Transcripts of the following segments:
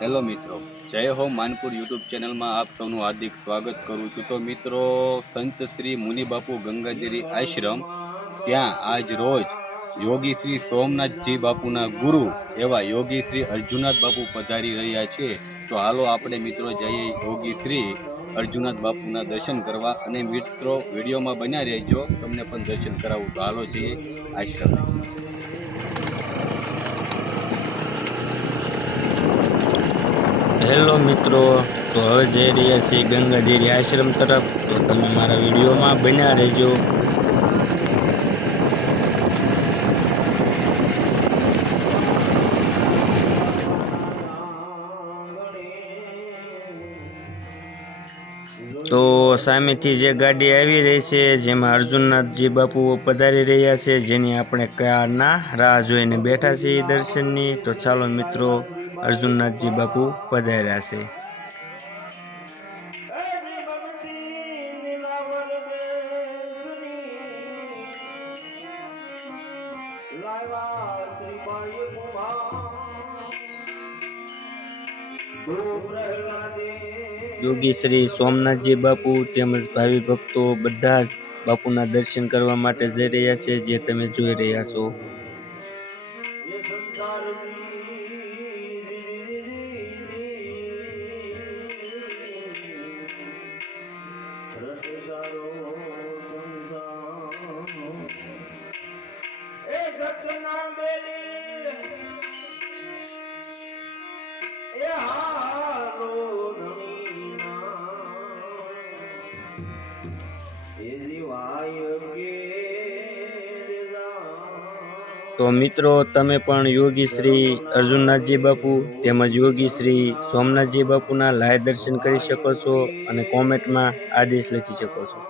Hello મિત્રો, જય હો માનપુર યુટ્યુબ ચેનલમાં આપ સૌનું હાર્દિક સ્વાગત કરું છું. તો મિત્રો, સંત શ્રી મુનિબાપુ ગંગાજરી આશ્રમ, ત્યાં આજ રોજ યોગી શ્રી સોમનાથજી બાપુના ગુરુ એવા યોગી શ્રી અર્જુનાથ બાપુ પધારી રહ્યા છે. તો હાલો આપણે મિત્રો જઈએ યોગી શ્રી અર્જુનાથ બાપુના દર્શન કરવા અને મિત્રો વિડીયોમાં બન્યા રહેજો, તમને પણ દર્શન કરાવું. તો હાલો જઈએ આશ્રમ. હેલો મિત્રો, તો હવે જઈ રહ્યા છીએ ગંગાધેરી આશ્રમ તરફ. તો તમે મારા વિડીયોમાં બન્યા રહેજો. તો સામેથી જે ગાડી આવી રહી છે, જેમાં અર્જુનનાથજી બાપુ પધારી રહ્યા છે, જેની આપણે કારના રાહ જોઈને બેઠા છીએ દર્શનની. તો ચાલો મિત્રો અર્જુનનાથજી બાપુ પધાર્યા છે. યોગી શ્રી સોમનાથજી બાપુ તેમજ ભાવિ ભક્તો બધા જ બાપુના દર્શન કરવા માટે જઈ રહ્યા છે, જે તમે જોઈ રહ્યા છો. તો મિત્રો, તમે પણ યોગી શ્રી અર્જુનનાથજી બાપુ તેમજ યોગી શ્રી સોમનાથજી બાપુના લાય દર્શન કરી શકો છો અને કોમેન્ટમાં આદેશ લખી શકો છો.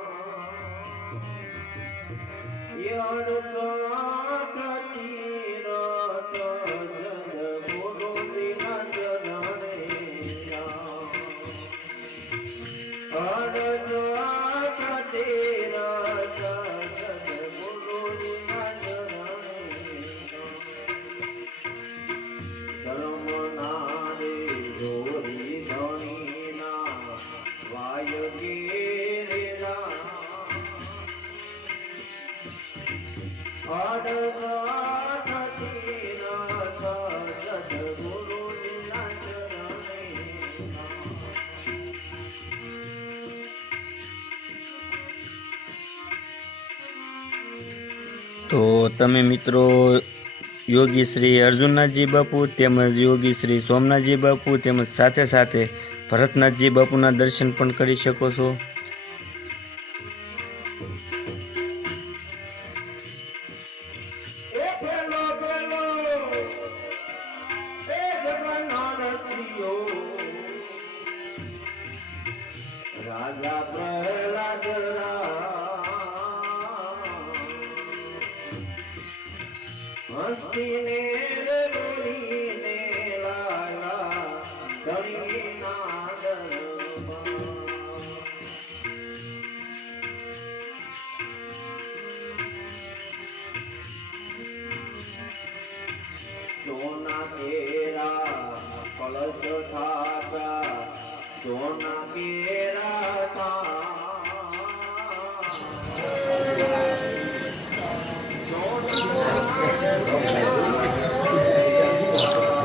તો તમે મિત્રો યોગી શ્રી અર્જુનનાથજી બાપુ તેમજ યોગી શ્રી સોમનાથજી બાપુ તેમજ સાથે સાથે ભરતનાથજી બાપુના દર્શન પણ કરી શકો છો. રાજા પ્રહલાદ હસ્તીને ડોલીને લાલા દરમાં સોના કેરા કલશ થાતા સોના કેરા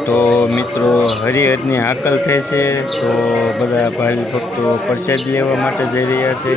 તો મિત્રો, હરિહરની હાકલ થઈ છે. તો બધા ભાવિ ભક્તો પ્રસાદ લેવા માટે જઈ રહ્યા છે.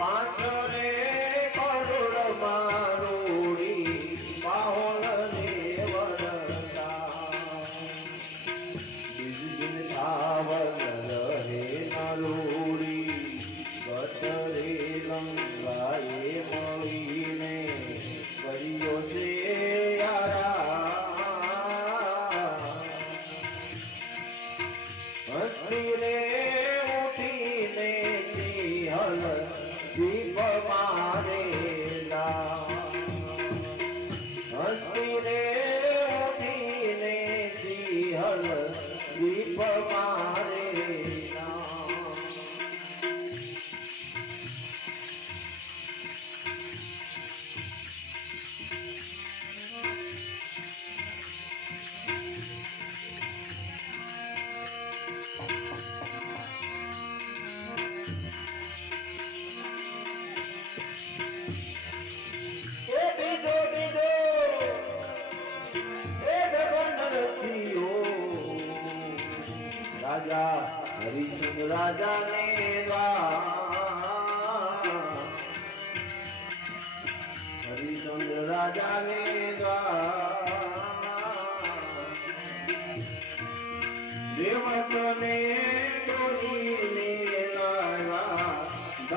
પાંચરે કરોડ મારોડી માહોલ ને વરતા બિજુન સાવલ રહે નારોડી ગંગાએ મળી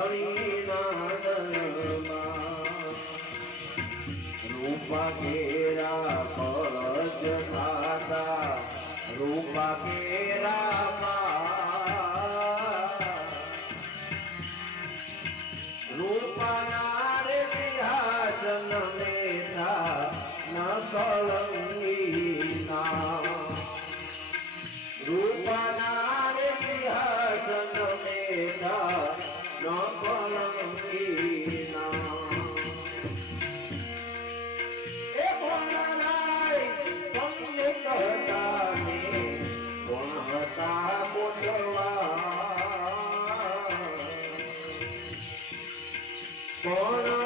હરિના દરમાં રૂપા ઘેરા પજ ખાતા રૂપા ઘેરા પા રૂપાના পর